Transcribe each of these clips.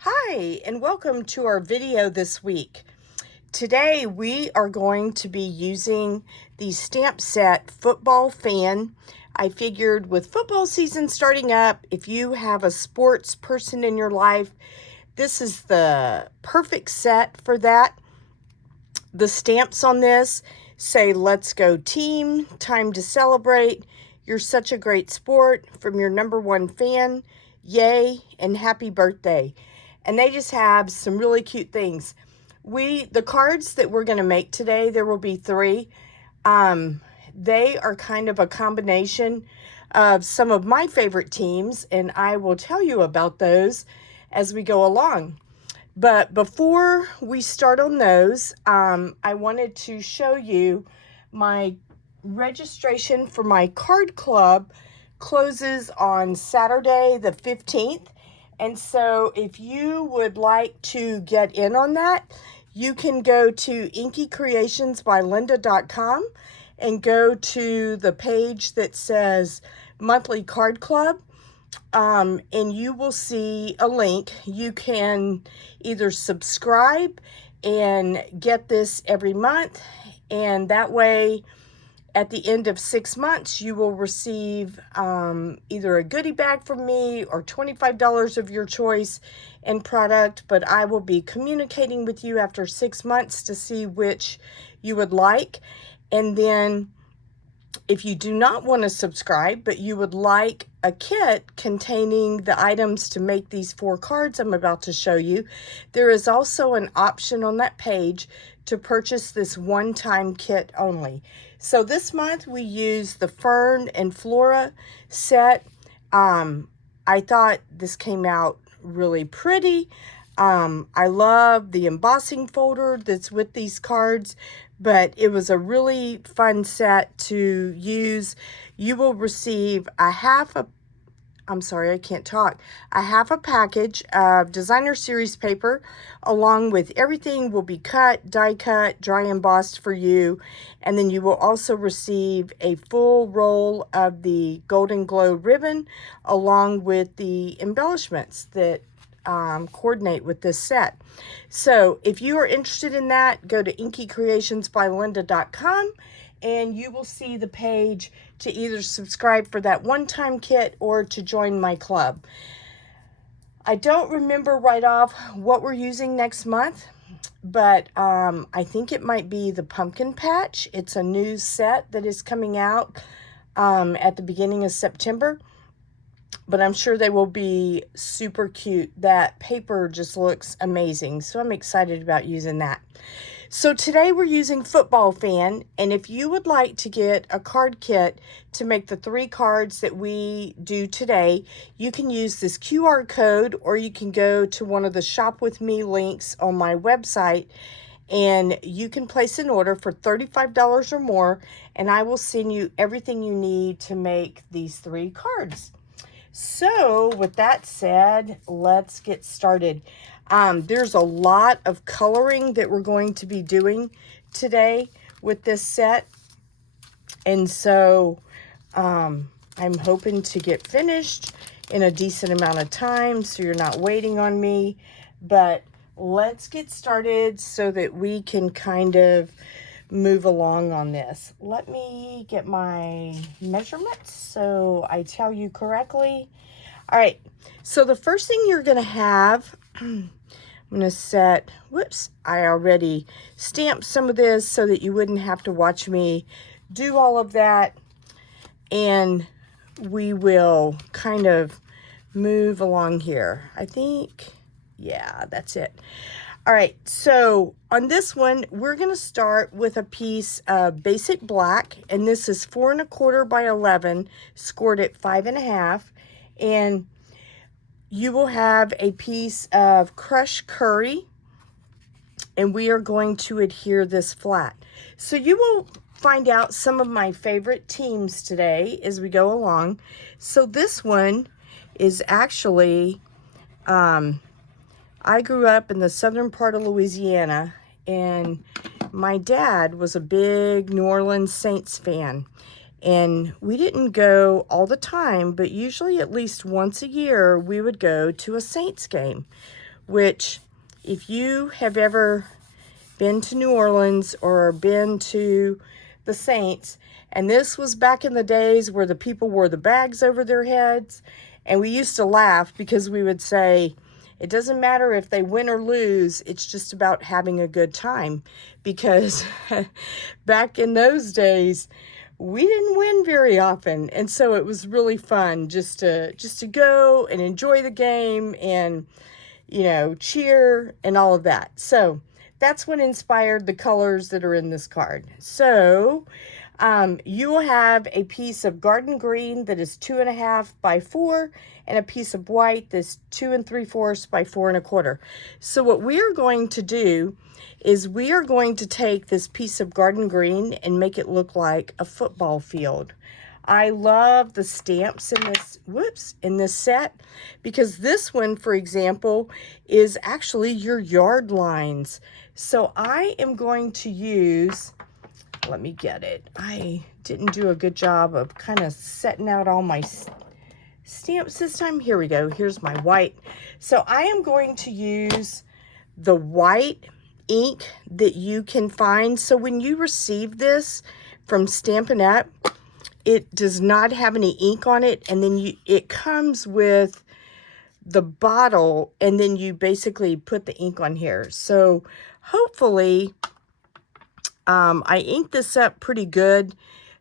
Hi, and welcome to our video this week. Today we are going to be using the stamp set Football Fan. I figured with football season starting up, if you have a sports person in your life, this is the perfect set for that. The stamps on this say, "Let's go team, time to celebrate, you're such a great sport, from your #1 fan, yay, and happy birthday." And they just have some really cute things. The cards that we're going to make today, there will be 3. They are kind of a combination of some of my favorite teams, and I will tell you about those as we go along. But before we start on those, I wanted to show you my registration for my card club closes on Saturday the 15th. And so if you would like to get in on that, you can go to inkycreationsbylinda.com and go to the page that says Monthly Card Club. And you will see a link. You can either subscribe and get this every month, and that way at the end of 6 months you will receive either a goodie bag from me or $25 of your choice in product. But I will be communicating with you after 6 months to see which you would like. And then if you do not want to subscribe, but you would like a kit containing the items to make these 4 cards I'm about to show you, there is also an option on that page to purchase this one-time kit only. So this month we used the Fern and Flora set. I thought this came out really pretty. I love the embossing folder that's with these cards, but it was a really fun set to use. You will receive a half a package of designer series paper, along with everything will be cut, die cut, dry embossed for you. And then you will also receive a full roll of the Golden Glow ribbon, along with the embellishments that coordinate with this set. So if you are interested in that, go to inkycreationsbylinda.com and you will see the page to either subscribe for that one-time kit or to join my club. I don't remember right off what we're using next month, but I think it might be the Pumpkin Patch. It's a new set that is coming out at the beginning of September. But I'm sure they will be super cute. That paper just looks amazing, so I'm excited about using that. So today we're using Football Fan, and if you would like to get a card kit to make the 3 cards that we do today, you can use this QR code, or you can go to one of the Shop With Me links on my website, and you can place an order for $35 or more, and I will send you everything you need to make these 3 cards. So with that said, let's get started. There's a lot of coloring that we're going to be doing today with this set. And so I'm hoping to get finished in a decent amount of time so you're not waiting on me. But let's get started so that we can kind of move along on this. Let me get my measurements so I tell you correctly. All right, so the first thing you're going to have, I'm going to set, whoops, I already stamped some of this so that you wouldn't have to watch me do all of that. And we will kind of move along here. I think, yeah, that's it. All right, so on this one, we're going to start with a piece of basic black, and this is 4 1/4 by 11, scored at 5 1/2, and you will have a piece of crushed curry, and we are going to adhere this flat. So you will find out some of my favorite teams today as we go along. So this one is actually, I grew up in the southern part of Louisiana, and my dad was a big New Orleans Saints fan. And we didn't go all the time, but usually at least once a year, we would go to a Saints game. which if you have ever been to New Orleans or been to the Saints, and this was back in the days where the people wore the bags over their heads, and we used to laugh because we would say, it doesn't matter if they win or lose, it's just about having a good time. Because back in those days, we didn't win very often, and so it was really fun just to go and enjoy the game and, you know, cheer and all of that. So that's what inspired the colors that are in this card. So you will have a piece of garden green that is 2.5 by 4, and a piece of white that's 2 3/4 by 4 1/4. So what we are going to do is we are going to take this piece of garden green and make it look like a football field. I love the stamps in this set, because this one, for example, is actually your yard lines. So I am going to use, let me get it. I didn't do a good job of kind of setting out all my stamps this time. Here we go. Here's my white. So I am going to use the white ink that you can find. So when you receive this from Stampin' Up, it does not have any ink on it, and then it comes with the bottle, and then you basically put the ink on here. So hopefully I inked this up pretty good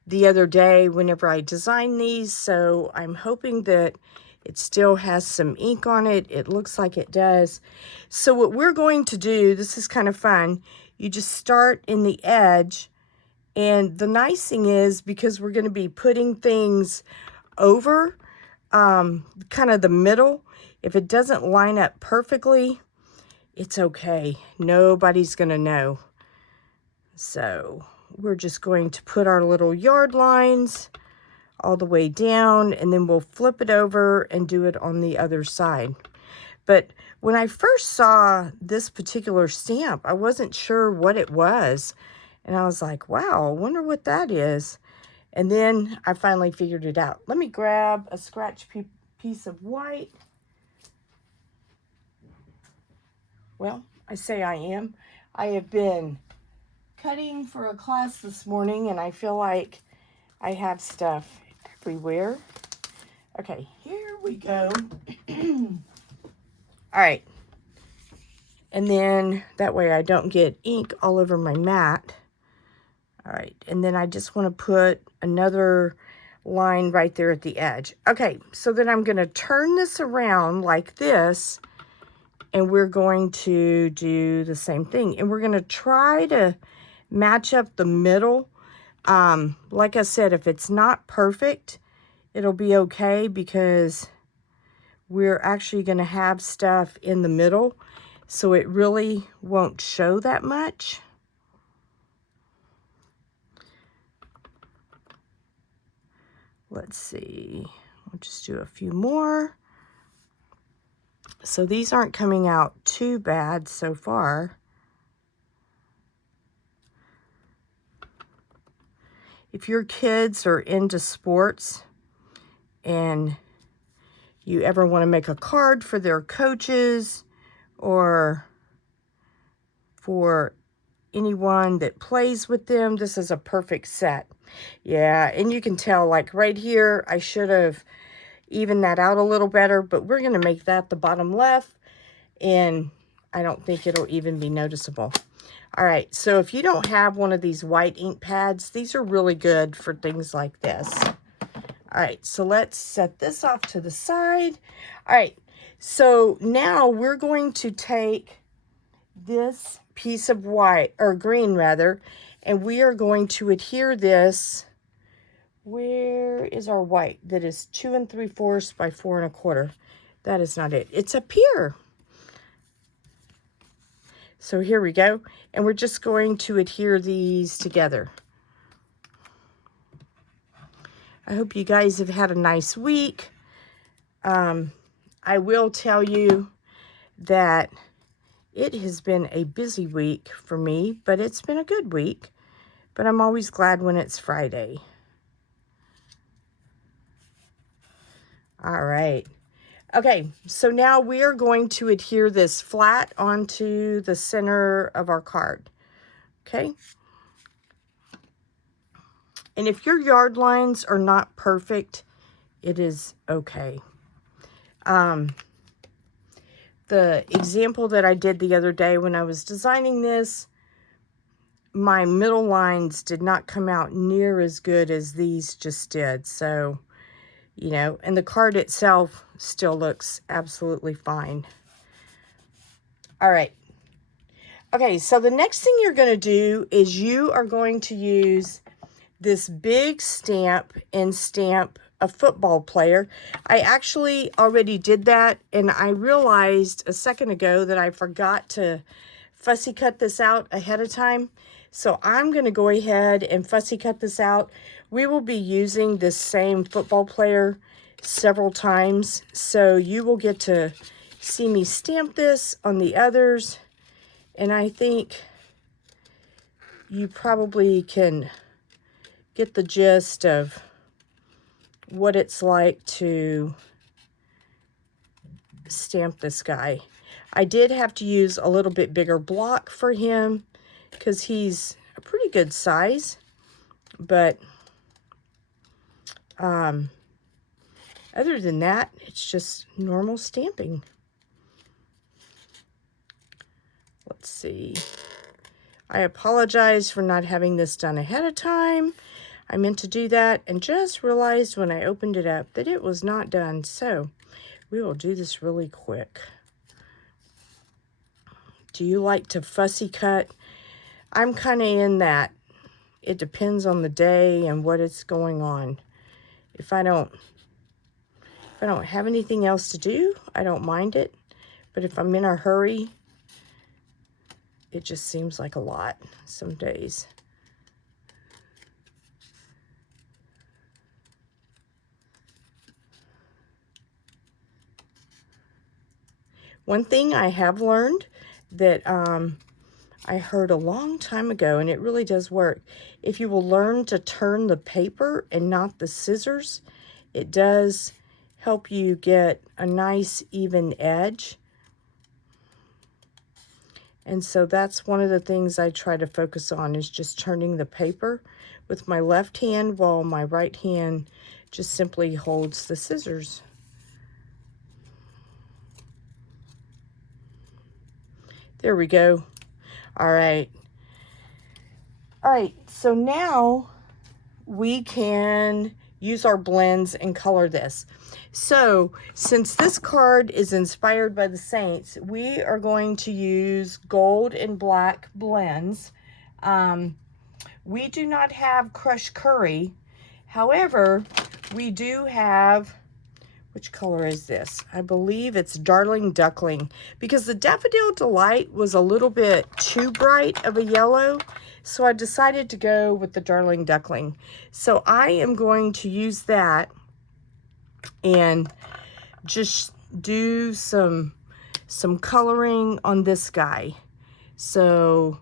the other day whenever I designed these, so I'm hoping that it still has some ink on it. It looks like it does. So what we're going to do, this is kind of fun, you just start in the edge, and the nice thing is, because we're going to be putting things over kind of the middle, if it doesn't line up perfectly, it's okay. Nobody's going to know. So we're just going to put our little yard lines all the way down, and then we'll flip it over and do it on the other side. But when I first saw this particular stamp, I wasn't sure what it was. And I was like, wow, I wonder what that is. And then I finally figured it out. Let me grab a scratch piece of white. Well, I say I am. I have been cutting for a class this morning, and I feel like I have stuff everywhere. Okay, here we go. All right. And then that way I don't get ink all over my mat. All right, and then I just want to put another line right there at the edge. Okay, so then I'm going to turn this around like this, and we're going to do the same thing. And we're going to try to match up the middle. Like I said, if it's not perfect, it'll be okay, because we're actually going to have stuff in the middle, so it really won't show that much. Let's see, we'll just do a few more. So these aren't coming out too bad so far. If your kids are into sports and you ever want to make a card for their coaches or for anyone that plays with them, this is a perfect set. Yeah, and you can tell, like right here, I should have evened that out a little better, but we're going to make that the bottom left, and I don't think it'll even be noticeable. All right, so if you don't have one of these white ink pads, these are really good for things like this. All right, so let's set this off to the side. All right, so now we're going to take this piece of white, or green rather, and we are going to adhere this. Where is our white? That is 2 3/4 by 4 1/4. That is not it. It's up here. So here we go. And we're just going to adhere these together. I hope you guys have had a nice week. I will tell you that it has been a busy week for me, but it's been a good week. But I'm always glad when it's Friday. All right. Okay, so now we are going to adhere this flat onto the center of our card. Okay. And if your yard lines are not perfect, it is okay. The example that I did the other day when I was designing this, my middle lines did not come out near as good as these just did. So, you know, and the card itself still looks absolutely fine. All right. Okay, so the next thing you're going to do is you are going to use this big stamp and stamp a football player. I actually already did that, and I realized a second ago that I forgot to fussy cut this out ahead of time. So I'm going to go ahead and fussy cut this out. We will be using this same football player several times, so you will get to see me stamp this on the others, and I think you probably can get the gist of what it's like to stamp this guy. I did have to use a little bit bigger block for him because he's a pretty good size, but other than that, it's just normal stamping. Let's see. I apologize for not having this done ahead of time. I meant to do that and just realized when I opened it up that it was not done. So we will do this really quick. Do you like to fussy cut? I'm kind of in that. It depends on the day and what it's going on. If I don't have anything else to do, I don't mind it. But if I'm in a hurry, it just seems like a lot some days. One thing I have learned that I heard a long time ago, and it really does work. If you will learn to turn the paper and not the scissors, it does help you get a nice even edge. And so that's one of the things I try to focus on, is just turning the paper with my left hand while my right hand just simply holds the scissors. There we go. All right. All right, so now we can use our blends and color this. So since this card is inspired by the Saints, we are going to use gold and black blends. We do not have crushed curry. However, we do have, which color is this? I believe it's Darling Duckling, because the Daffodil Delight was a little bit too bright of a yellow, so I decided to go with the Darling Duckling. So I am going to use that and just do some coloring on this guy. So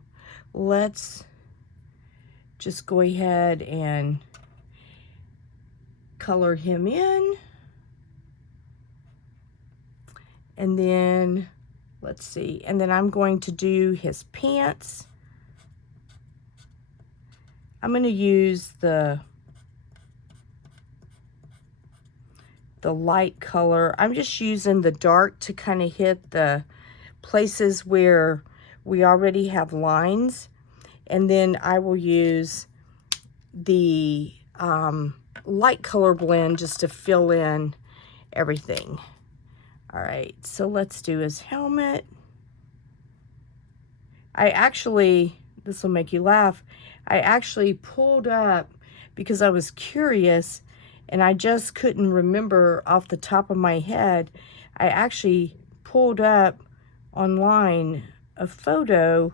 let's just go ahead and color him in. And then, let's see, and then I'm going to do his pants. I'm going to use the light color. I'm just using the dark to kind of hit the places where we already have lines. And then I will use the light color blend just to fill in everything. All right, so let's do his helmet. I actually, this will make you laugh, I actually pulled up because I was curious and I just couldn't remember off the top of my head. I actually pulled up online a photo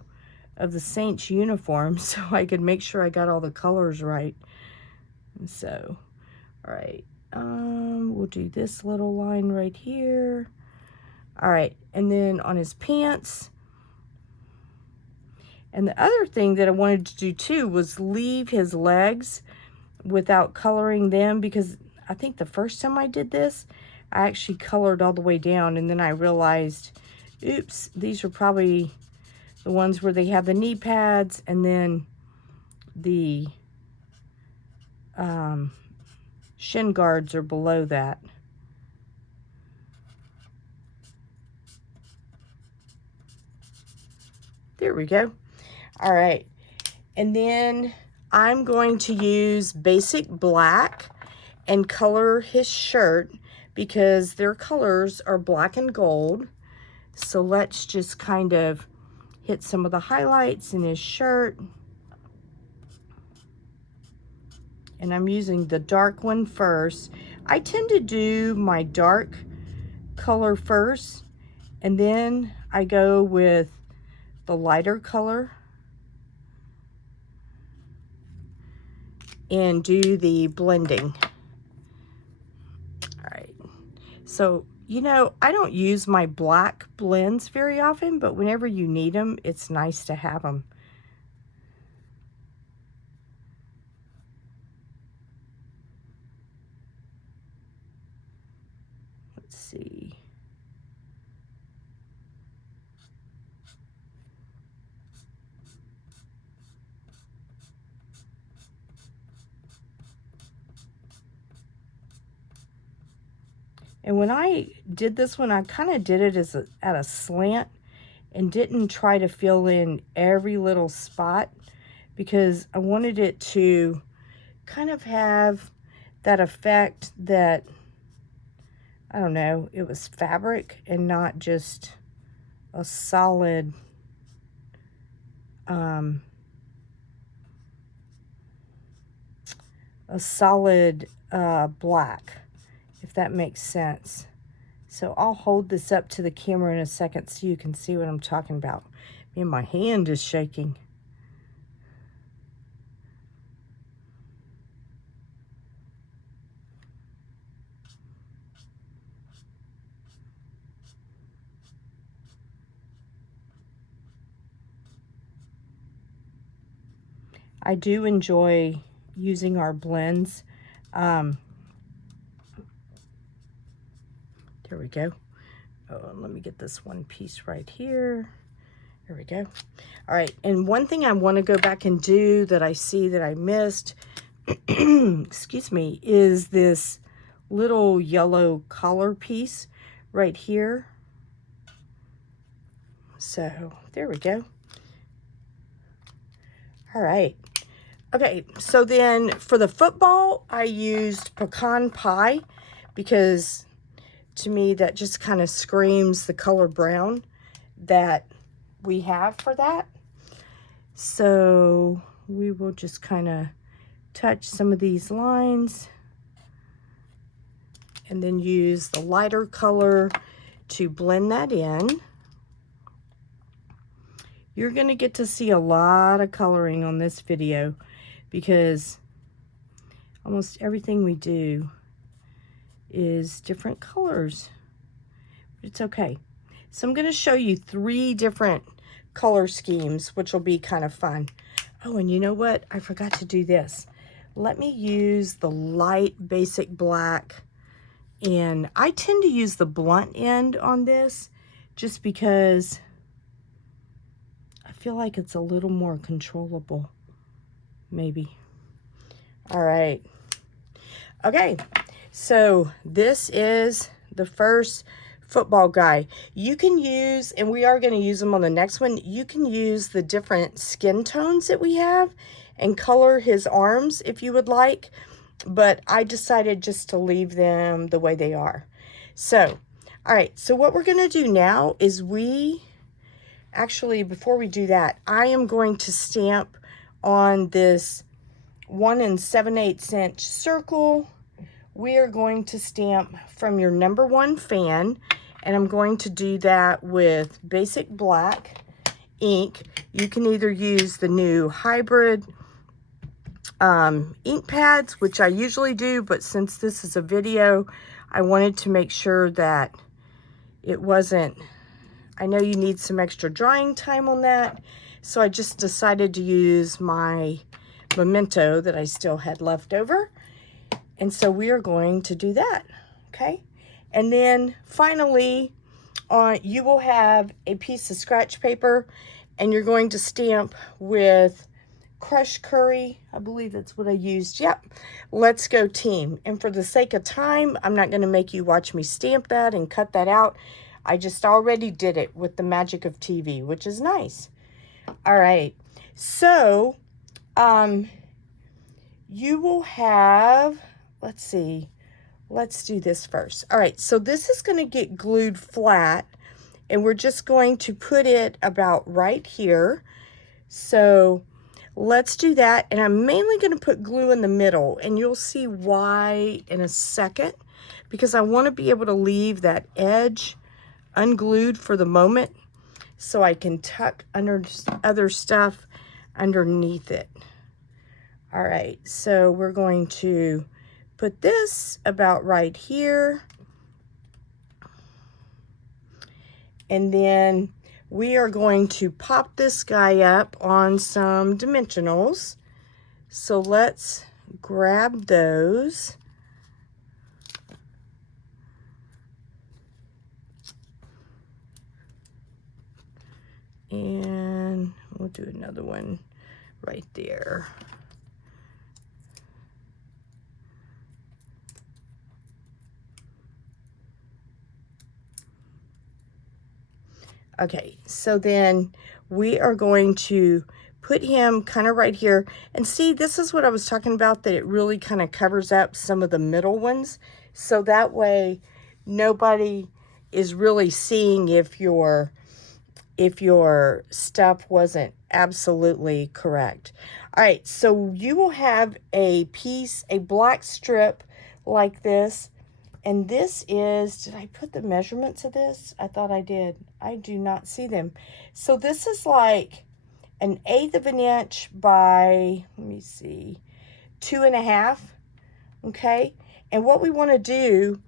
of the Saints uniform so I could make sure I got all the colors right. And so, all right, we'll do this little line right here. All right, and then on his pants. And the other thing that I wanted to do too was leave his legs without coloring them, because I think the first time I did this, I actually colored all the way down, and then I realized, oops, these are probably the ones where they have the knee pads, and then the shin guards are below that. There we go. All right, and then I'm going to use basic black and color his shirt because their colors are black and gold. So let's just kind of hit some of the highlights in his shirt. And I'm using the dark one first. I tend to do my dark color first, and then I go with the lighter color and do the blending. All right, so you know, I don't use my black blends very often, but whenever you need them, it's nice to have them. Let's see. And when I did this one, I kind of did it as at a slant and didn't try to fill in every little spot because I wanted it to kind of have that effect that, I don't know, it was fabric and not just a solid black, if that makes sense. So I'll hold this up to the camera in a second so you can see what I'm talking about. Man, my hand is shaking. I do enjoy using our blends. There we go. Oh, let me get this one piece right here. There we go. All right, and one thing I want to go back and do that I see that I missed, excuse me, is this little yellow collar piece right here. So there we go. All right. Okay, so then for the football, I used pecan pie because to me that just kind of screams the color brown that we have for that. So we will just kind of touch some of these lines and then use the lighter color to blend that in. You're going to get to see a lot of coloring on this video because almost everything we do is different colors. It's okay. So I'm going to show you 3 different color schemes, which will be kind of fun. Oh, and you know what? I forgot to do this. Let me use the light basic black, and I tend to use the blunt end on this just because I feel like it's a little more controllable, maybe. All right. Okay, so this is the first football guy. You can use, and we are going to use them on the next one, you can use the different skin tones that we have and color his arms if you would like, but I decided just to leave them the way they are. So, all right, so what we're going to do now is actually, before we do that, I am going to stamp on this 1 7/8 inch circle. We are going to stamp from your number 1 fan, and I'm going to do that with basic black ink. You can either use the new hybrid ink pads, which I usually do, but since this is a video, I wanted to make sure that it wasn't, I know you need some extra drying time on that, so I just decided to use my Memento that I still had left over. And so we are going to do that, okay? And then finally, you will have a piece of scratch paper, and you're going to stamp with crushed curry. I believe that's what I used. Yep. Let's go team. And for the sake of time, I'm not going to make you watch me stamp that and cut that out. I just already did it with the magic of TV, which is nice. All right. So, you will have, let's see, let's do this first. All right. So this is going to get glued flat, and we're just going to put it about right here. So let's do that. And I'm mainly going to put glue in the middle, and you'll see why in a second, because I want to be able to leave that edge unglued for the moment so I can tuck under other stuff underneath it. All right, so we're going to put this about right here. And then we are going to pop this guy up on some dimensionals. So let's grab those. And we'll do another one right there. Okay, so then we are going to put him kind of right here. And see, this is what I was talking about, that it really kind of covers up some of the middle ones. So that way nobody is really seeing if your stuff wasn't absolutely correct. All right, so you will have a piece, a black strip like this. And this is, did I put the measurements of this? I thought I did. I do not see them. So this is like 1/8 of an inch by, let me see, 2.5, okay? And what we want to do,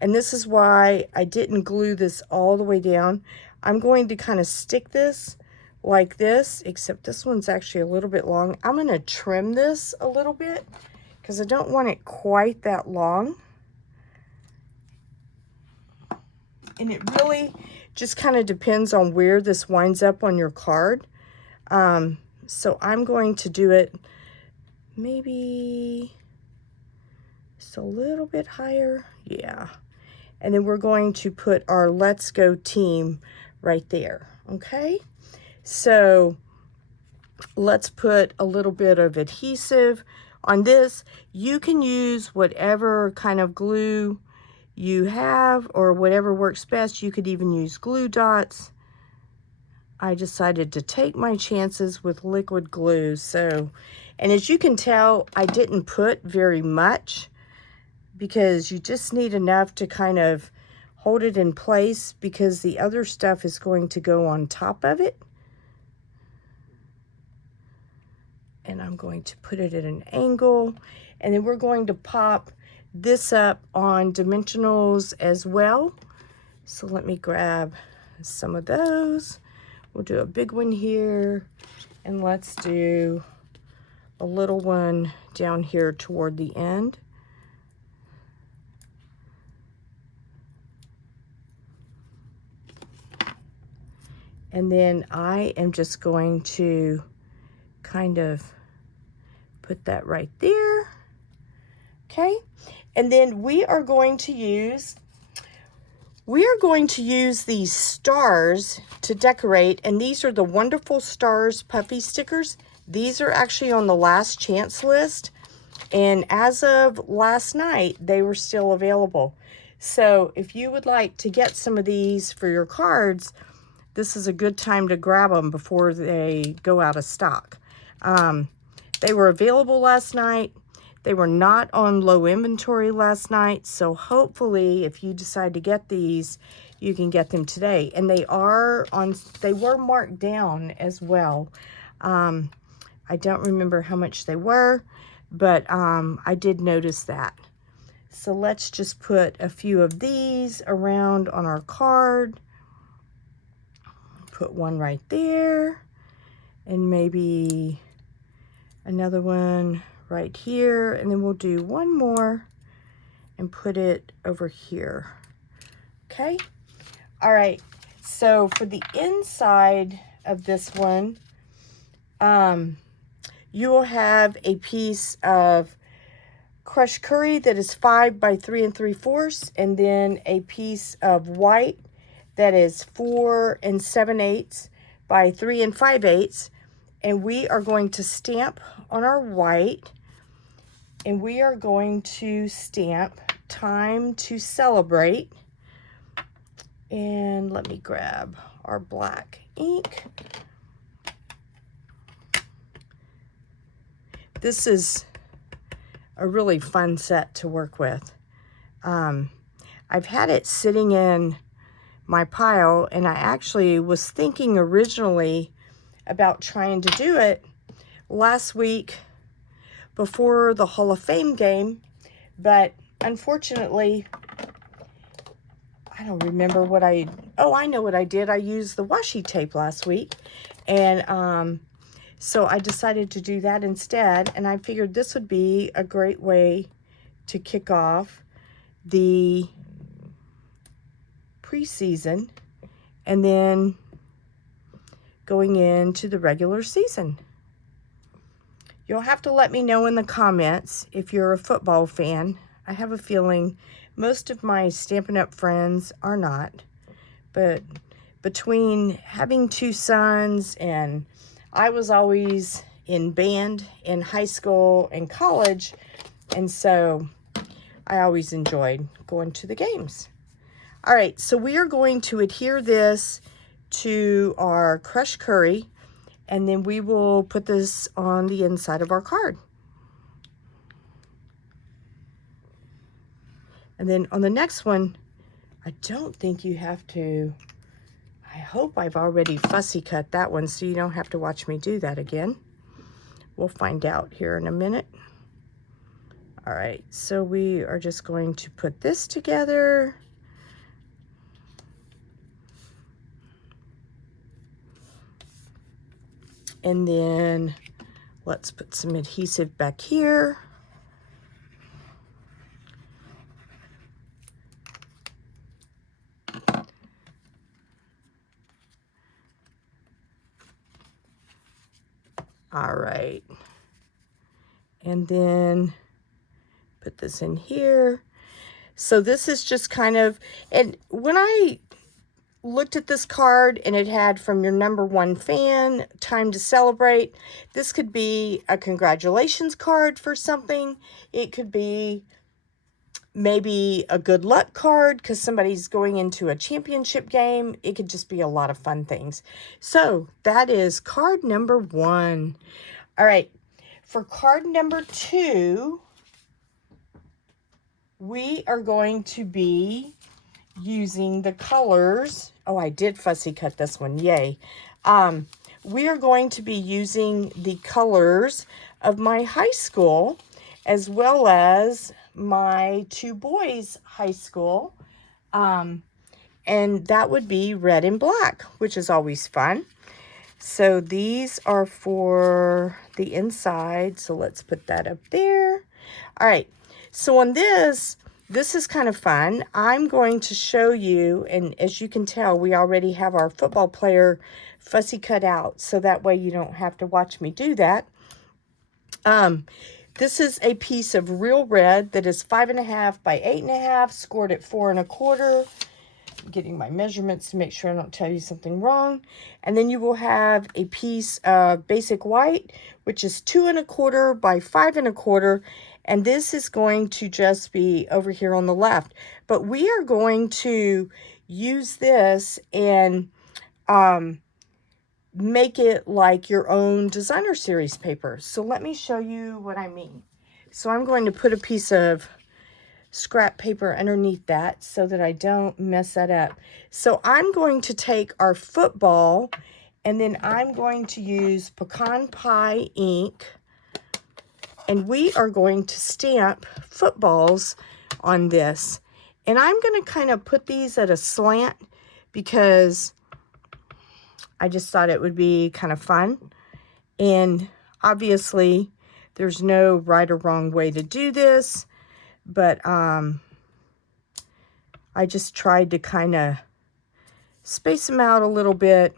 and this is why I didn't glue this all the way down, I'm going to kind of stick this like this, except this one's actually a little bit long. I'm going to trim this a little bit because I don't want it quite that long. And it really just kind of depends on where this winds up on your card. So I'm going to do it maybe just a little bit higher. Yeah. And then we're going to put our Let's Go team right there. Okay. So let's put a little bit of adhesive on this. You can use whatever kind of glue you have or whatever works best. You could even use glue dots. I decided to take my chances with liquid glue. So, and as you can tell, I didn't put very much because you just need enough to kind of hold it in place because the other stuff is going to go on top of it. And I'm going to put it at an angle, and then we're going to pop this up on dimensionals as well. So let me grab some of those. We'll do a big one here, and let's do a little one down here toward the end. And then I am just going to kind of put that right there. Okay. And then we are going to use these stars to decorate, and these are the Wonderful Stars puffy stickers. These are actually on the last chance list, and as of last night, they were still available. So if you would like to get some of these for your cards, this is a good time to grab them before they go out of stock. They were available last night. They were not on low inventory last night, so hopefully if you decide to get these, you can get them today. And they were marked down as well. I don't remember how much they were, but I did notice that. So let's just put a few of these around on our card. Put one right there, and maybe another one right here, and then we'll do one more and put it over here. Okay. All right. So for the inside of this one, you will have a piece of crushed curry that is 5 by 3 3/4, and then a piece of white that is 4 7/8 by 3 5/8. And we are going to stamp on our white, and we are going to stamp Time to Celebrate. And let me grab our black ink. This is a really fun set to work with. I've had it sitting in my pile, and I actually was thinking originally about trying to do it last week before the Hall of Fame game, but unfortunately, I don't remember what I know what I did. I used the washi tape last week, and so I decided to do that instead, and I figured this would be a great way to kick off the preseason and then going into the regular season. You'll have to let me know in the comments if you're a football fan. I have a feeling most of my Stampin' Up! Friends are not, but between having 2 sons, and I was always in band in high school and college, and so I always enjoyed going to the games. All right, so we are going to adhere this to our crushed curry, and then we will put this on the inside of our card. And then on the next one, I don't think you have to, I hope I've already fussy cut that one so you don't have to watch me do that again. We'll find out here in a minute. All right, so we are just going to put this together. And then let's put some adhesive back here. All right. And then put this in here. So this is just kind of, and when I looked at this card and it had from your #1 fan, Time to Celebrate, this could be a congratulations card for something. It could be maybe a good luck card because somebody's going into a championship game. It could just be a lot of fun things. So that is card #1. All right, for card #2, we are going to be using the colors. Oh, I did fussy cut this one, yay. We are going to be using the colors of my high school as well as my 2 boys' high school. And that would be red and black, which is always fun. So these are for the inside. So let's put that up there. All right. So on this is kind of fun. I'm going to show you, and as you can tell, we already have our football player fussy cut out, so that way you don't have to watch me do that. This is a piece of real red that is 5.5 by 8.5, scored at 4 1/4. I'm getting my measurements to make sure I don't tell you something wrong. And then you will have a piece of basic white, which is 2 1/4 by 5 1/4. And this is going to just be over here on the left. But we are going to use this and make it like your own designer series paper. So let me show you what I mean. So I'm going to put a piece of scrap paper underneath that so that I don't mess that up. So I'm going to take our football, and then I'm going to use pecan pie ink, and we are going to stamp footballs on this. And I'm going to kind of put these at a slant because I just thought it would be kind of fun. And obviously, there's no right or wrong way to do this, but I I just tried to kind of space them out a little bit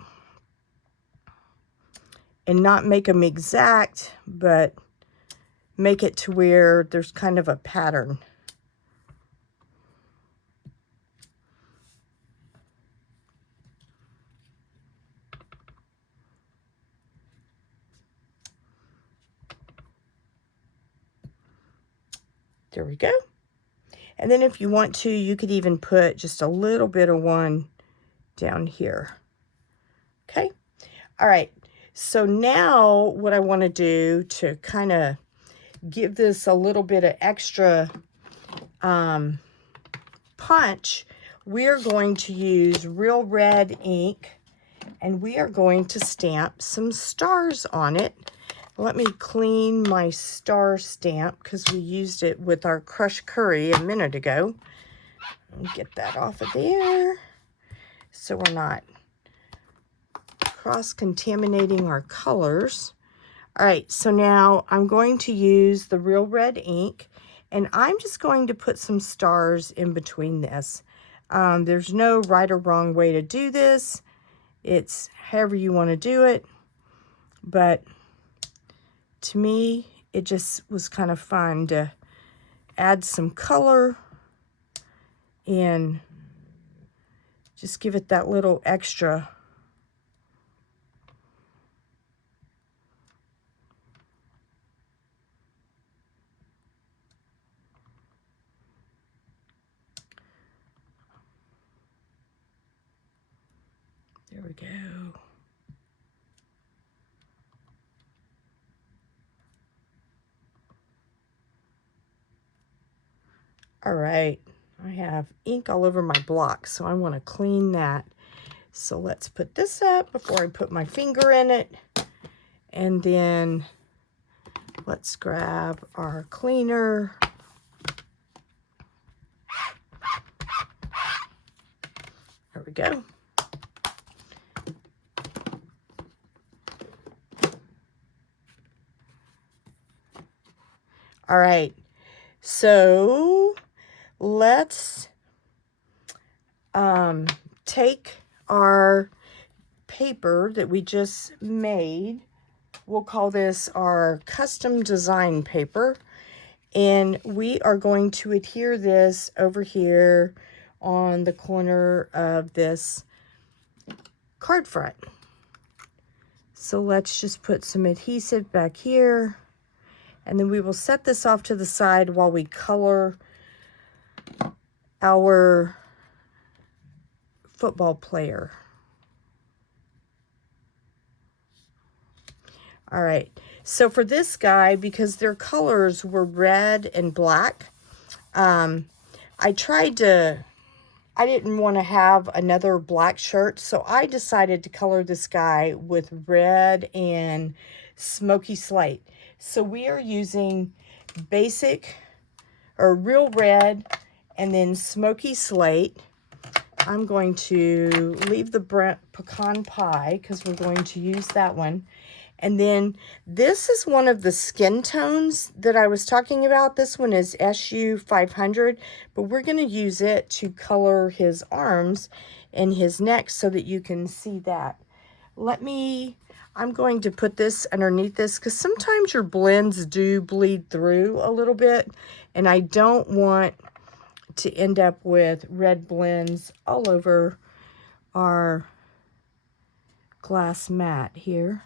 and not make them exact, but make it to where there's kind of a pattern. There we go. And then if you want to, you could even put just a little bit of one down here. Okay. All right. So now what I want to do to kind of give this a little bit of extra punch, we're going to use Real Red ink, and we are going to stamp some stars on it. Let me clean my star stamp because we used it with our crushed curry a minute ago. Get that off of there so we're not cross-contaminating our colors. All right, so now I'm going to use the Real Red ink, and I'm just going to put some stars in between this. There's no right or wrong way to do this. It's however you want to do it, but to me, it just was kind of fun to add some color and just give it that little extra. There we go. All right, I have ink all over my block, so I want to clean that. So let's put this up before I put my finger in it. And then let's grab our cleaner. There we go. All right, so let's take our paper that we just made. We'll call this our custom design paper, and we are going to adhere this over here on the corner of this card front. So let's just put some adhesive back here, and then we will set this off to the side while we color our football player. All right, so for this guy, because their colors were red and black, I didn't want to have another black shirt, so I decided to color this guy with red and smoky slate. So we are using basic or Real Red and then smoky slate. I'm going to leave the pecan pie because we're going to use that one. And then this is one of the skin tones that I was talking about. This one is SU 500, but we're going to use it to color his arms and his neck so that you can see that. I'm going to put this underneath this because sometimes your blends do bleed through a little bit, and I don't want to end up with red blends all over our glass mat here.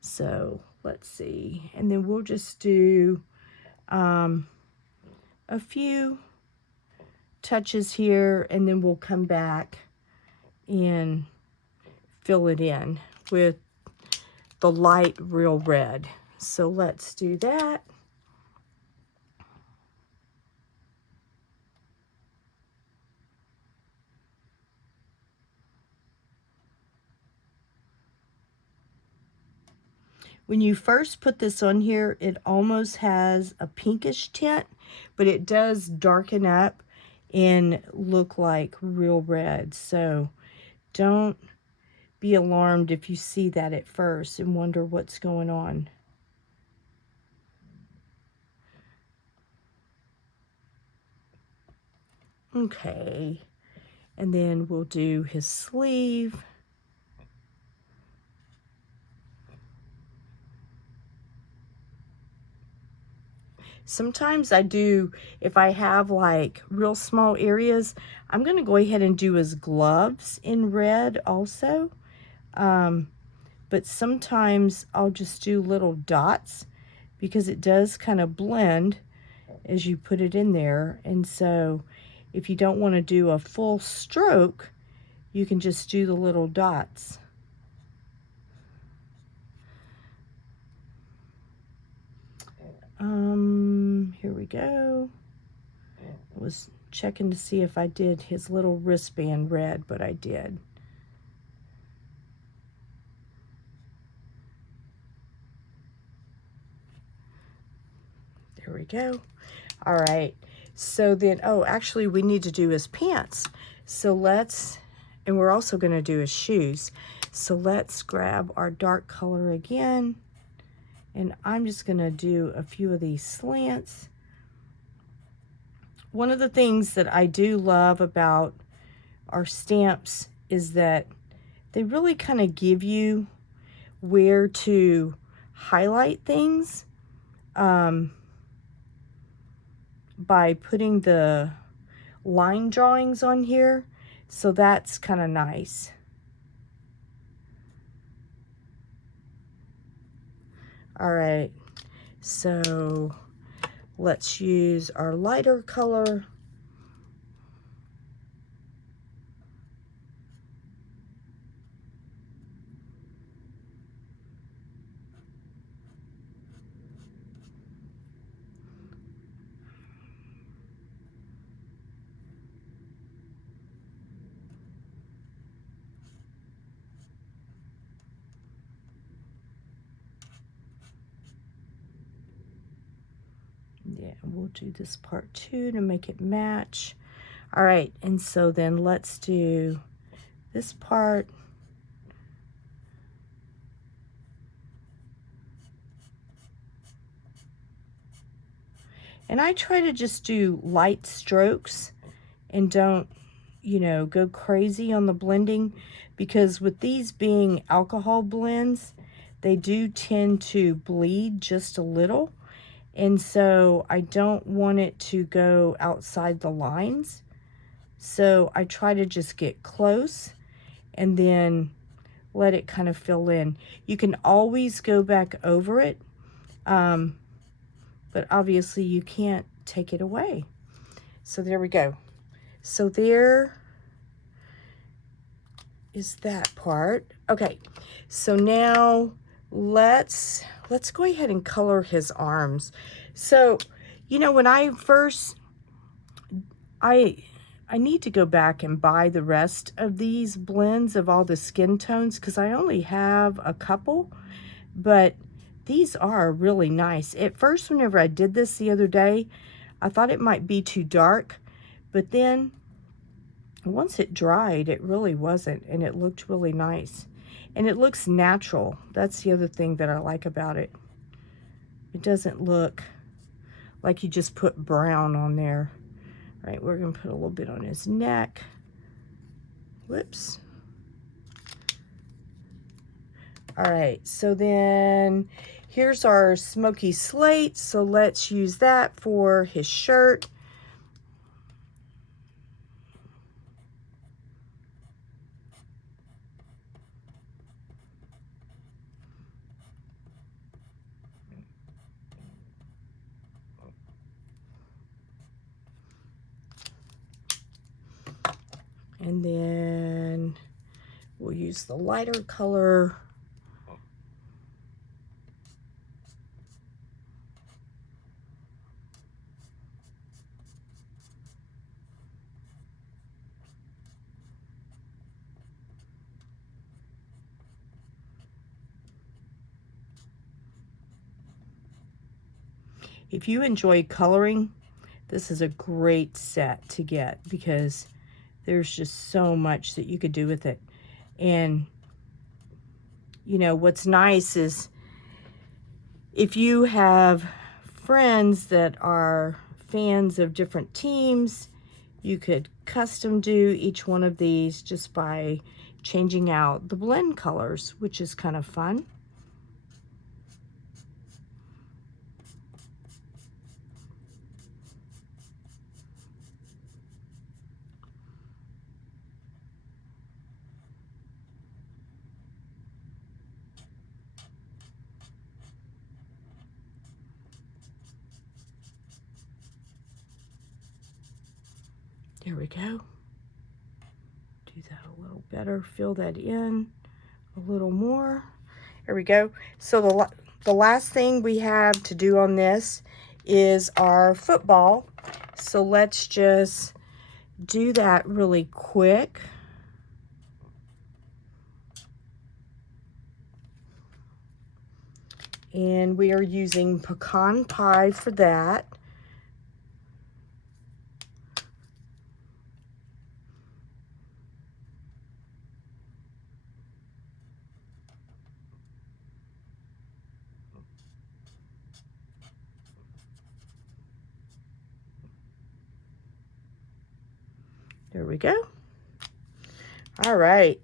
So let's see, and then we'll just do a few touches here, and then we'll come back and fill it in with the light Real Red. So let's do that. When you first put this on here, it almost has a pinkish tint, but it does darken up and look like real red. So don't be alarmed if you see that at first and wonder what's going on. Okay, and then we'll do his sleeve. Sometimes I do, if I have like real small areas, I'm going to go ahead and do his gloves in red also. But sometimes I'll just do little dots because it does kind of blend as you put it in there. And so if you don't want to do a full stroke, you can just do the little dots. Here we go. I was checking to see if I did his little wristband red, but I did. There we go. All right, so then, oh, actually we need to do his pants. So let's, and we're also gonna do his shoes. So let's grab our dark color again, and I'm just gonna do a few of these slants. One of the things that I do love about our stamps is that they really kind of give you where to highlight things by putting the line drawings on here. So that's kind of nice. All right, so let's use our lighter color. Yeah, we'll do this part too to make it match. All right, and so then let's do this part. And I try to just do light strokes and don't, you know, go crazy on the blending, because with these being alcohol blends, they do tend to bleed just a little. And so I don't want it to go outside the lines. So I try to just get close and then let it kind of fill in. You can always go back over it, but obviously you can't take it away. So there we go. So there is that part. Okay, so now let's go ahead and color his arms. So, you know, when I first, I need to go back and buy the rest of these blends of all the skin tones, because I only have a couple, but these are really nice. At first, whenever I did this the other day, I thought it might be too dark, but then once it dried, it really wasn't, and it looked really nice. And it looks natural. That's the other thing that I like about it. It doesn't look like you just put brown on there. All right, we're gonna put a little bit on his neck. Whoops. All right, so then here's our smoky slate. So let's use that for his shirt. And then we'll use the lighter color. If you enjoy coloring, this is a great set to get, because there's just so much that you could do with it. And, you know, what's nice is if you have friends that are fans of different teams, You could custom do each one of these just by changing out the blend colors, which is kind of fun. There we go. Do that a little better, fill that in a little more. There we go. So the last thing we have to do on this is our football. So let's just do that really quick. And we are using pecan pie for that. There we go. All right.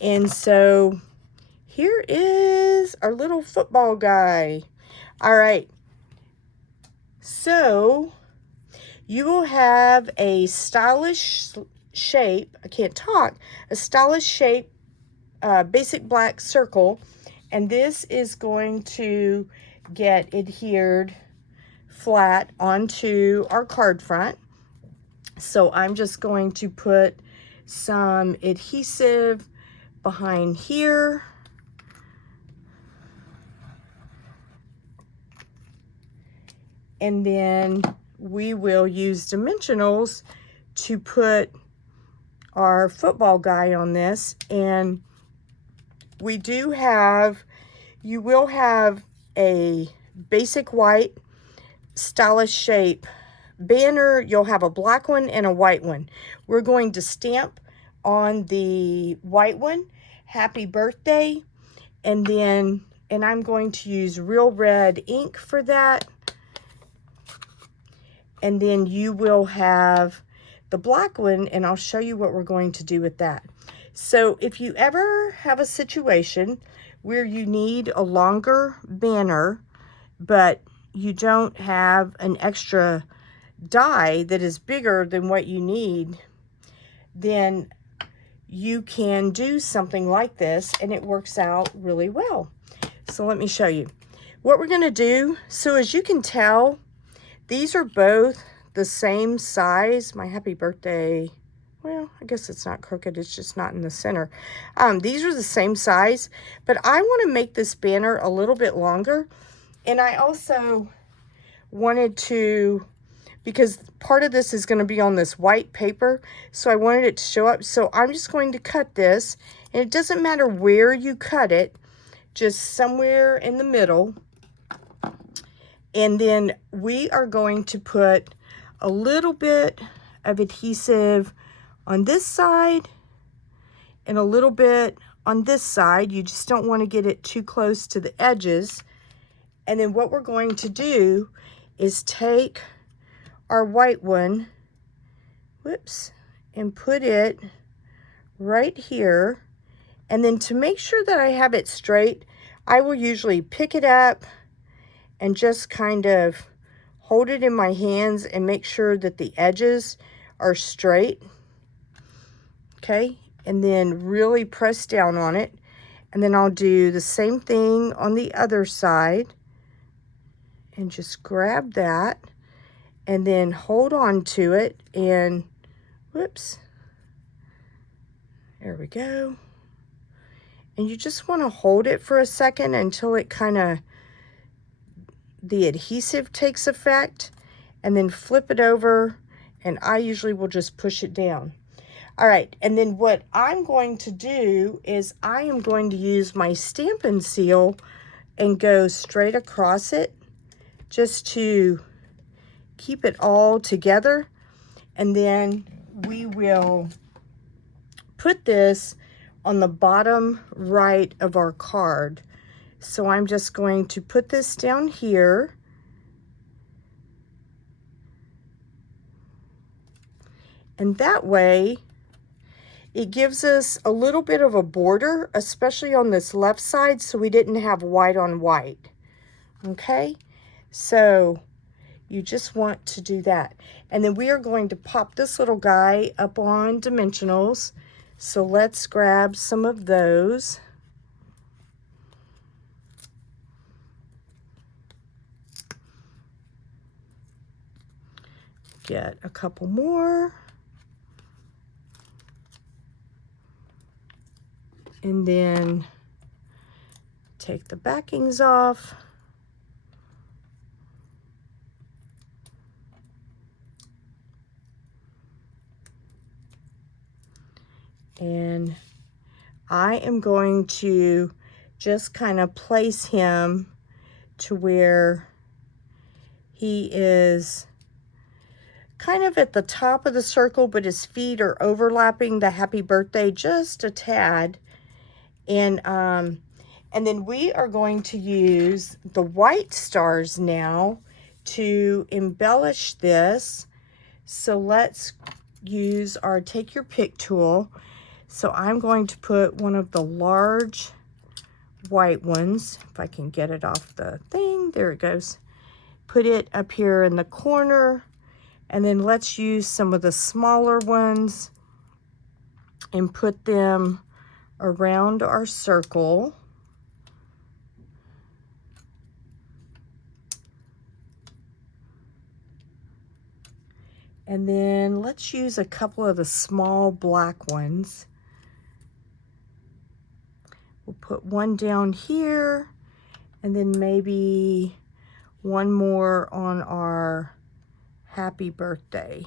And so here is our little football guy. All right. So you will have a stylish shape. I can't talk. A stylish shape, basic black circle. And this is going to get adhered flat onto our card front. So I'm just going to put some adhesive behind here. And then we will use dimensionals to put our football guy on this. And we do have, you will have a basic white stylish shape banner. You'll have a black one and a white one. We're going to stamp on the white one, happy birthday, and I'm going to use real red ink for that. And then you will have the black one, and I'll show you what we're going to do with that. So if you ever have a situation where you need a longer banner, but you don't have an extra die that is bigger than what you need, then you can do something like this, and it works out really well. So let me show you what we're going to do. So as you can tell, these are both the same size. My happy birthday, well, I guess it's not crooked, it's just not in the center. These are the same size, but I want to make this banner a little bit longer. And I also wanted to, because part of this is going to be on this white paper, so I wanted it to show up. So I'm just going to cut this, and it doesn't matter where you cut it, just somewhere in the middle. And then we are going to put a little bit of adhesive on this side and a little bit on this side. You just don't want to get it too close to the edges. And then what we're going to do is take our white one, whoops, and put it right here. And then to make sure that I have it straight, I will usually pick it up and just kind of hold it in my hands and make sure that the edges are straight. Okay, and then really press down on it. And then I'll do the same thing on the other side. And just grab that and then hold on to it and whoops. There we go. And you just want to hold it for a second until it kind of, the adhesive takes effect, and then flip it over, and I usually will just push it down. All right, and then what I'm going to do is I am going to use my Stampin' Seal and go straight across it just to keep it all together. And then we will put this on the bottom right of our card. So I'm just going to put this down here. And that way, it gives us a little bit of a border, especially on this left side, so we didn't have white on white. Okay, so you just want to do that. And then we are going to pop this little guy up on dimensionals. So let's grab some of those. Get a couple more. And then take the backings off. And I am going to just kind of place him to where he is kind of at the top of the circle, but his feet are overlapping the happy birthday just a tad. And then we are going to use the white stars now to embellish this. So let's use our take your pick tool. So I'm going to put one of the large white ones, if I can get it off the thing, there it goes. Put it up here in the corner, and then let's use some of the smaller ones and put them around our circle. And then let's use a couple of the small black ones. We'll put one down here, and then maybe one more on our happy birthday.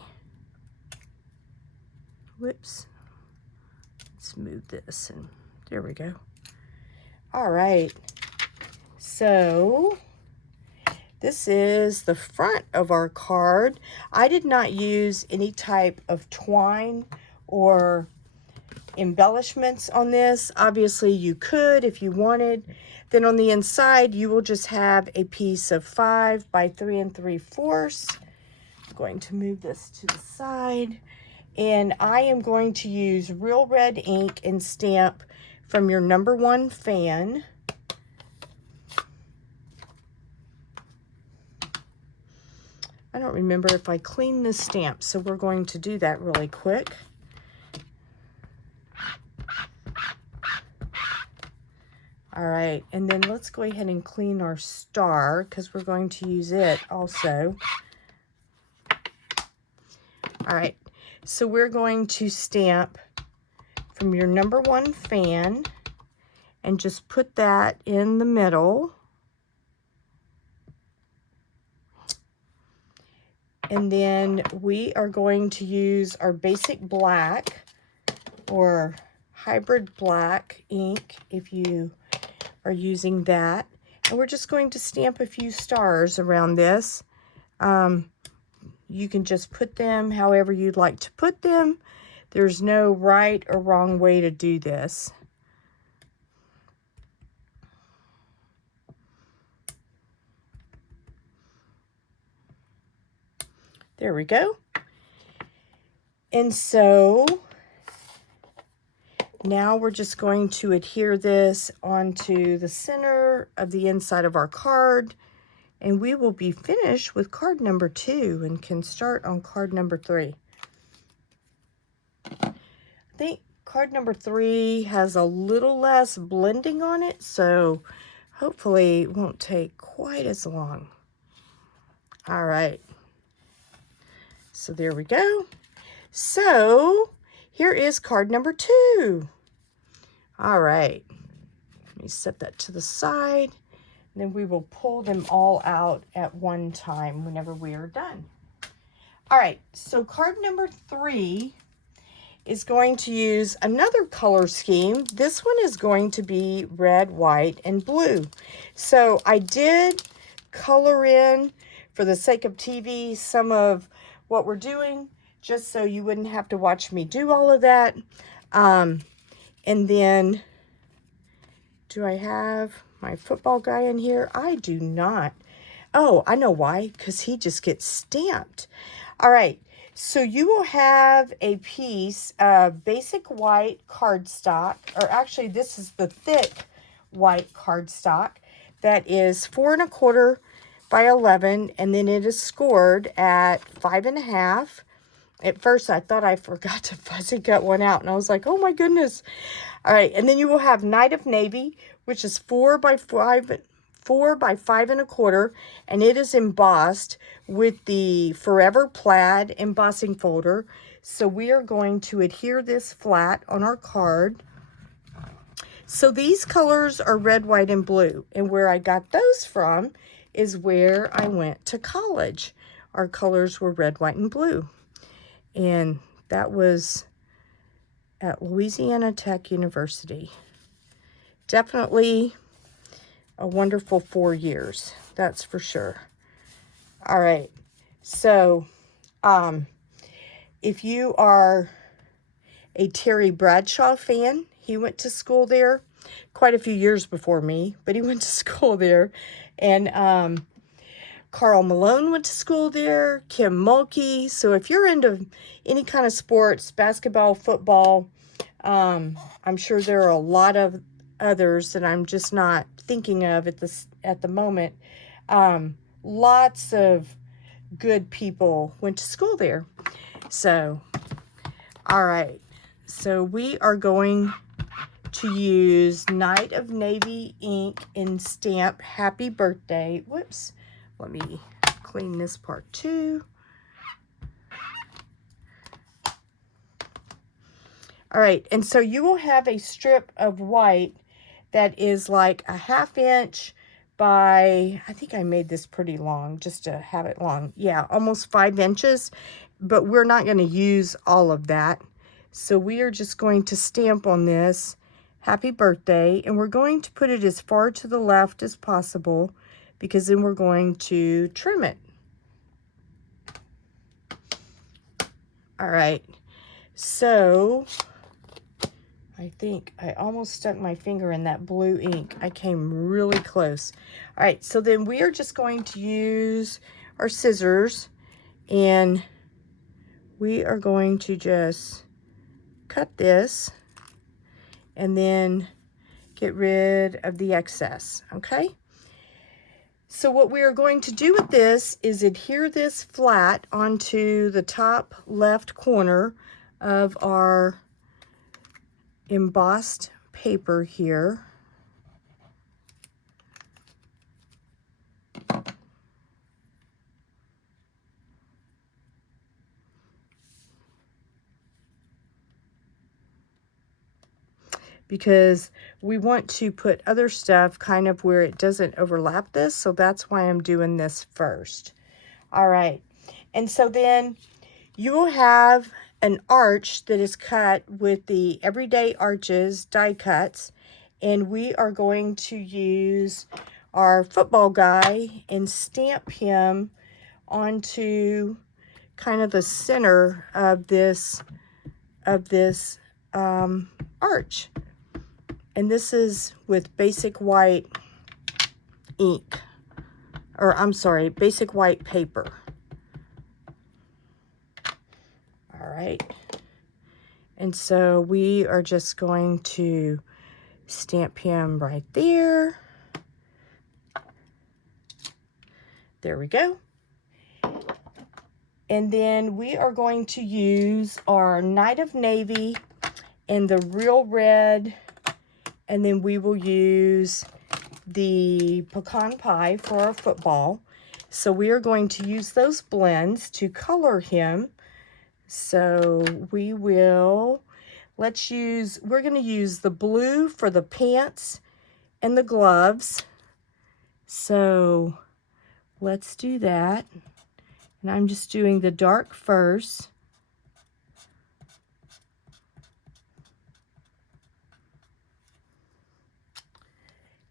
Whoops. Let's move this, and there we go. All right. So this is the front of our card. I did not use any type of twine or embellishments on this. Obviously you could if you wanted. Then on the inside you will just have a piece of 5 by 3 3/4. I'm going to move this to the side, and I am going to use Real Red ink and stamp from your #1 fan. I don't remember if I cleaned this stamp, so we're going to do that really quick. All right, and then let's go ahead and clean our star because we're going to use it also. All right, so we're going to stamp from your #1 fan and just put that in the middle. And then we are going to use our basic black or hybrid black ink if you are using that. And we're just going to stamp a few stars around this. You can just put them however you'd like to put them. There's no right or wrong way to do this. There we go. And so now we're just going to adhere this onto the center of the inside of our card, and we will be finished with card #2 and can start on card #3. I think card #3 has a little less blending on it, so hopefully it won't take quite as long. All right. So there we go. So here is card #2. All right. Let me set that to the side. And then we will pull them all out at one time whenever we are done. All right. So card #3 is going to use another color scheme. This one is going to be red, white, and blue. So I did color in, for the sake of TV, some of what we're doing, just so you wouldn't have to watch me do all of that. And then, do I have my football guy in here? I do not. Oh, I know why, because he just gets stamped. All right, So you will have a piece of basic white cardstock, or actually this is the thick white cardstock that is 4 1/4 by 11, and then it is scored at 5 1/2. At first I thought I forgot to fussy cut one out, and I was like, oh my goodness. All right, and then you will have Night of Navy, which is 4 by 5 1/4, and it is embossed with the Forever Plaid embossing folder. So we are going to adhere this flat on our card. So these colors are red, white, and blue, and where I got those from is where I went to college. Our colors were red, white, and blue, and that was at Louisiana Tech University. Definitely a wonderful 4 years, that's for sure. All right, so if you are a Terry Bradshaw fan, he went to school there quite a few years before me, but he went to school there. And Carl Malone went to school there, Kim Mulkey. So if you're into any kind of sports, basketball, football, I'm sure there are a lot of others that I'm just not thinking of at the moment. Lots of good people went to school there. So, all right. So we are going to use Night of Navy ink and stamp Happy Birthday. Whoops. Let me clean this part too. All right, and so you will have a strip of white that is like a 1/2 inch by, I think I made this pretty long just to have it long. Yeah, almost 5 inches, but we're not going to use all of that. So we are just going to stamp on this Happy Birthday, and we're going to put it as far to the left as possible because then we're going to trim it. All right, so I think I almost stuck my finger in that blue ink. I came really close. All right, so then we are just going to use our scissors, and we are going to just cut this and then get rid of the excess, okay? So what we are going to do with this is adhere this flat onto the top left corner of our embossed paper here. Because we want to put other stuff kind of where it doesn't overlap this, so that's why I'm doing this first. All right, and so then you will have an arch that is cut with the Everyday Arches die cuts, and we are going to use our football guy and stamp him onto kind of the center of this arch. And this is with basic white ink, or I'm sorry, basic white paper. All right. And so we are just going to stamp him right there. There we go. And then we are going to use our Night of Navy and the Real Red, and then we will use the Pecan Pie for our football. So we are going to use those blends to color him. So we will, we're going to use the blue for the pants and the gloves. So let's do that. And I'm just doing the dark first.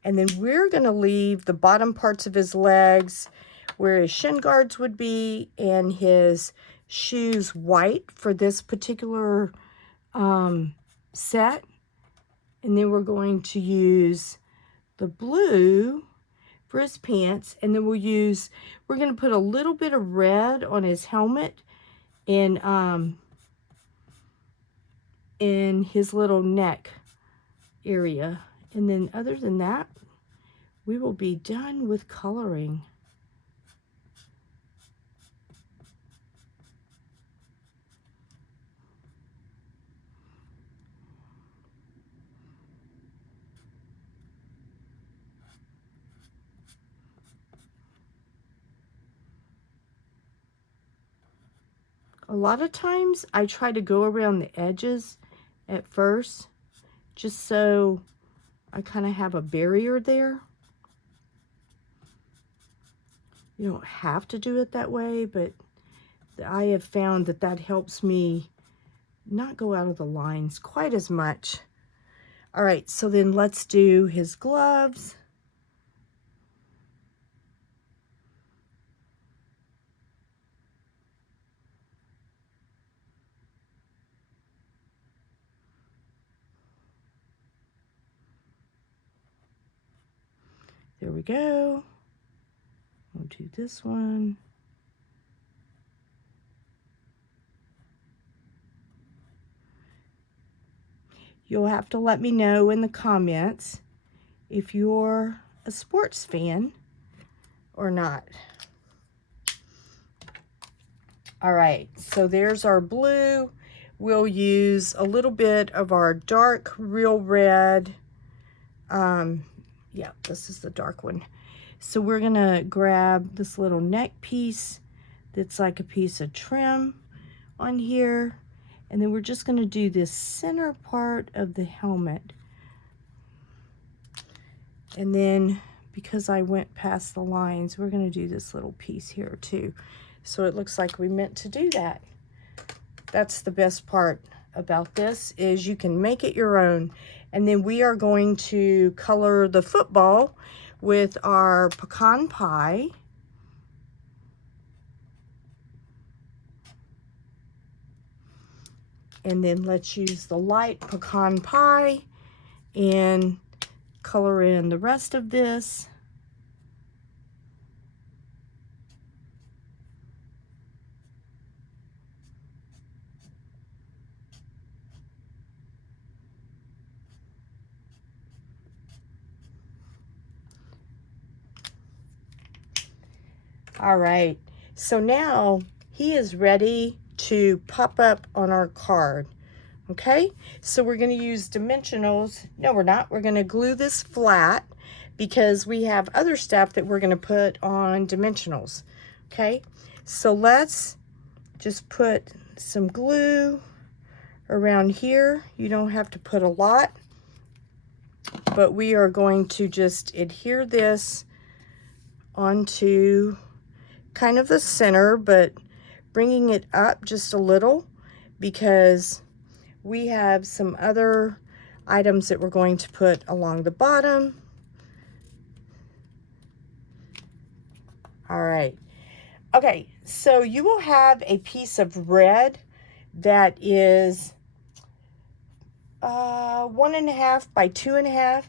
And then we're going to leave the bottom parts of his legs where his shin guards would be and his shoes white for this particular set. And then we're going to use the blue for his pants. And then we're going to put a little bit of red on his helmet in his little neck area. And then other than that, we will be done with coloring. A lot of times I try to go around the edges at first, just so I kind of have a barrier there. You don't have to do it that way, but I have found that that helps me not go out of the lines quite as much. All right, so then let's do his gloves. There we go. We'll do this one. You'll have to let me know in the comments if you're a sports fan or not. All right, so there's our blue. We'll use a little bit of our dark real red. Yeah, this is the dark one. So we're gonna grab this little neck piece that's like a piece of trim on here, and then we're just gonna do this center part of the helmet. And then because I went past the lines, we're gonna do this little piece here too. So it looks like we meant to do that. That's the best part about this, is you can make it your own. And then we are going to color the football with our pecan pie. And then let's use the light pecan pie and color in the rest of this. All right, so now he is ready to pop up on our card. Okay, so we're going to use dimensionals. No, we're not. We're going to glue this flat because we have other stuff that we're going to put on dimensionals. Okay, so let's just put some glue around here. You don't have to put a lot, but we are going to just adhere this onto kind of the center, but bringing it up just a little because we have some other items that we're going to put along the bottom. All right. Okay, so you will have a piece of red that is 1.5 by 2.5,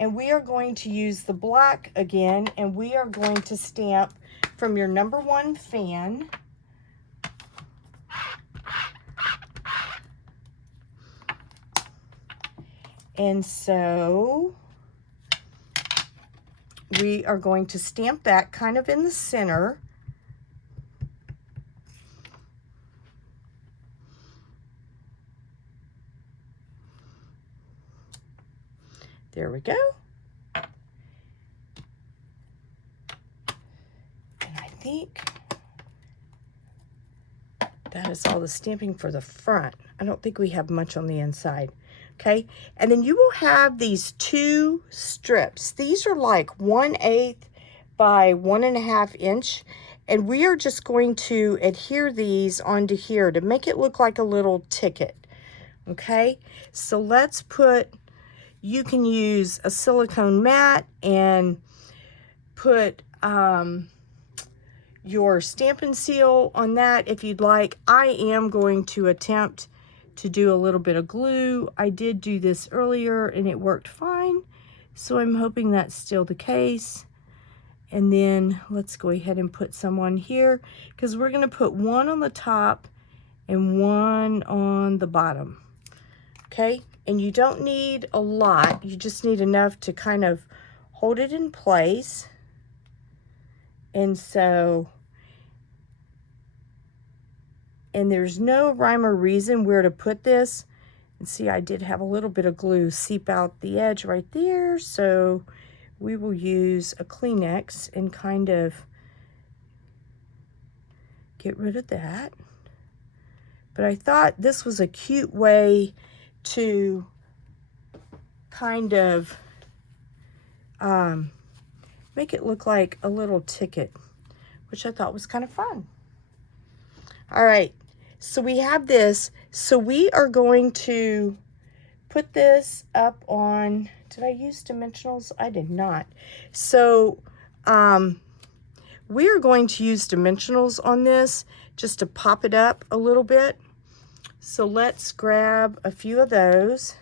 and we are going to use the black again, and we are going to stamp from your #1 fan. And so we are going to stamp that kind of in the center. There we go. And I think that is all the stamping for the front. I don't think we have much on the inside. Okay, and then you will have these 2 strips. These are like 1/8 by 1.5 inch, and we are just going to adhere these onto here to make it look like a little ticket. Okay, so let's put, you can use a silicone mat and put your Stampin' Seal on that if you'd like. I am going to attempt to do a little bit of glue. I did do this earlier and it worked fine, so I'm hoping that's still the case. And then let's go ahead and put some on here because we're going to put one on the top and one on the bottom. Okay, and you don't need a lot. You just need enough to kind of hold it in place. And so, and there's no rhyme or reason where to put this. And see, I did have a little bit of glue seep out the edge right there. So we will use a Kleenex and kind of get rid of that. But I thought this was a cute way to kind of make it look like a little ticket, which I thought was kind of fun. All right, so we have this. So we are going to put this up on, did I use dimensionals? I did not. So we are going to use dimensionals on this just to pop it up a little bit. So let's grab a few of those.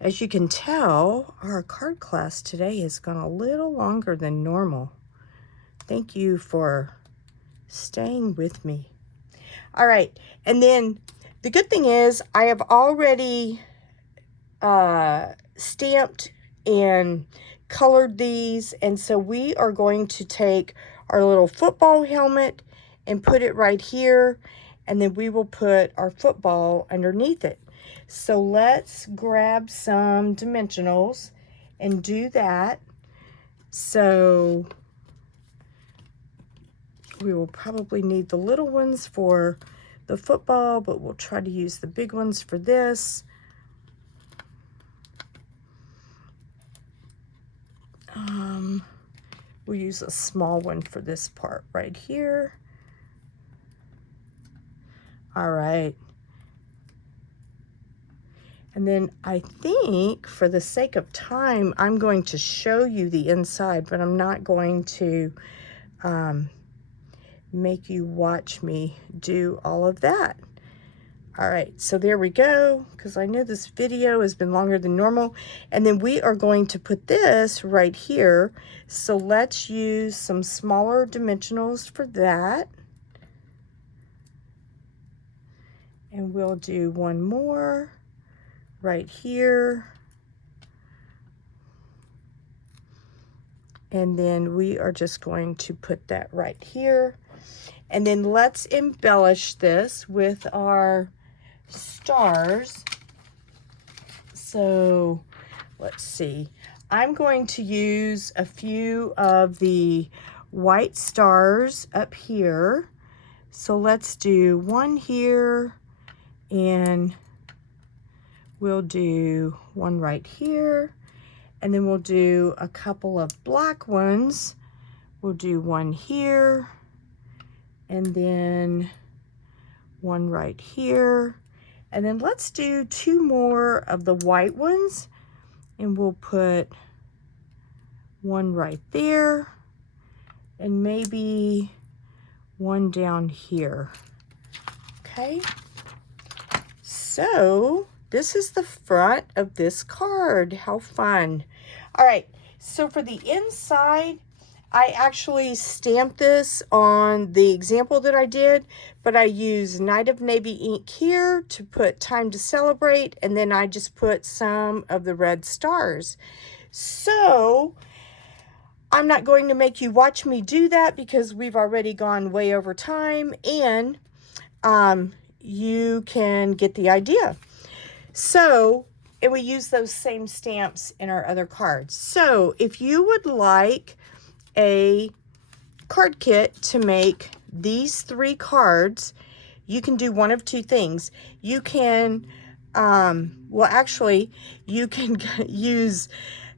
As you can tell, our card class today has gone a little longer than normal. Thank you for staying with me. All right, and then the good thing is I have already stamped and colored these, and so we are going to take our little football helmet and put it right here, and then we will put our football underneath it. So let's grab some dimensionals and do that. So we will probably need the little ones for the football, but we'll try to use the big ones for this. We'll use a small one for this part right here. All right. And then I think for the sake of time, I'm going to show you the inside, but I'm not going to make you watch me do all of that. All right, so there we go, because I know this video has been longer than normal. And then we are going to put this right here. So let's use some smaller dimensionals for that. And we'll do one more right here. And then we are just going to put that right here. And then let's embellish this with our stars. So let's see. I'm going to use a few of the white stars up here. So let's do one here, and we'll do one right here, and then we'll do a couple of black ones. We'll do one here, and then one right here. And then let's do two more of the white ones, and we'll put one right there, and maybe one down here. Okay, so this is the front of this card. How fun. All right, so for the inside, I actually stamped this on the example that I did, but I used Night of Navy ink here to put Time to Celebrate, and then I just put some of the red stars. So I'm not going to make you watch me do that because we've already gone way over time, and you can get the idea. So, and we use those same stamps in our other cards. So if you would like a card kit to make these 3 cards, you can do one of two things. You can, well, actually, you can use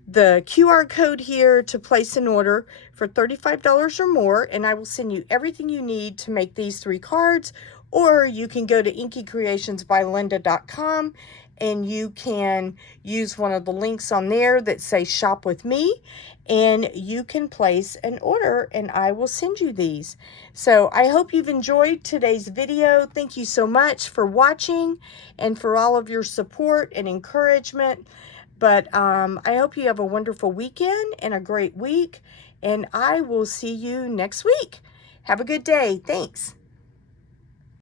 the QR code here to place an order for $35 or more, and I will send you everything you need to make these 3 cards. or you can go to inkycreationsbylinda.com and you can use one of the links on there that say shop with me, and you can place an order and I will send you these. So I hope you've enjoyed today's video. Thank you so much for watching and for all of your support and encouragement. But I hope you have a wonderful weekend and a great week, and I will see you next week. Have a good day. Thanks.